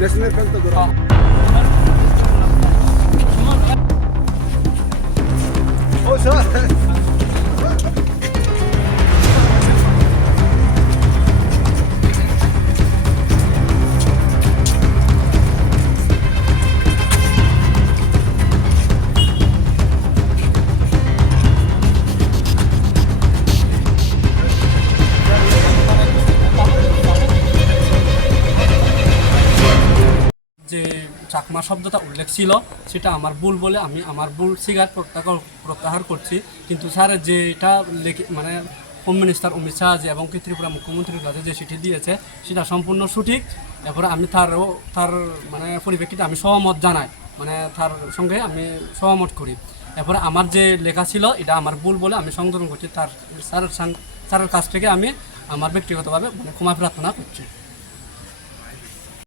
Nesne fällt da drauf. Oh, so. যে চাকমা শব্দটা উল্লেখ ছিল সেটা আমার ভুল বলে আমি আমার ভুল স্বীকার প্রত্যাহার করছি। কিন্তু স্যার যেটা মানে হোম মিনিস্টার অমিত শাহ এবং কি ত্রিপুরা মুখ্যমন্ত্রীর কাছে যে চিঠি দিয়েছে সেটা সম্পূর্ণ সঠিক। এরপরে আমি তার মানে পরিপ্রেক্ষিতে আমি সহমত জানাই, মানে তার সঙ্গে আমি সহমত করি। এরপরে আমার যে লেখা ছিল এটা আমার ভুল বলে আমি সংশোধন করছি। স্যারের কাছ থেকে আমি আমার ব্যক্তিগতভাবে মানে ক্ষমা প্রার্থনা করছি।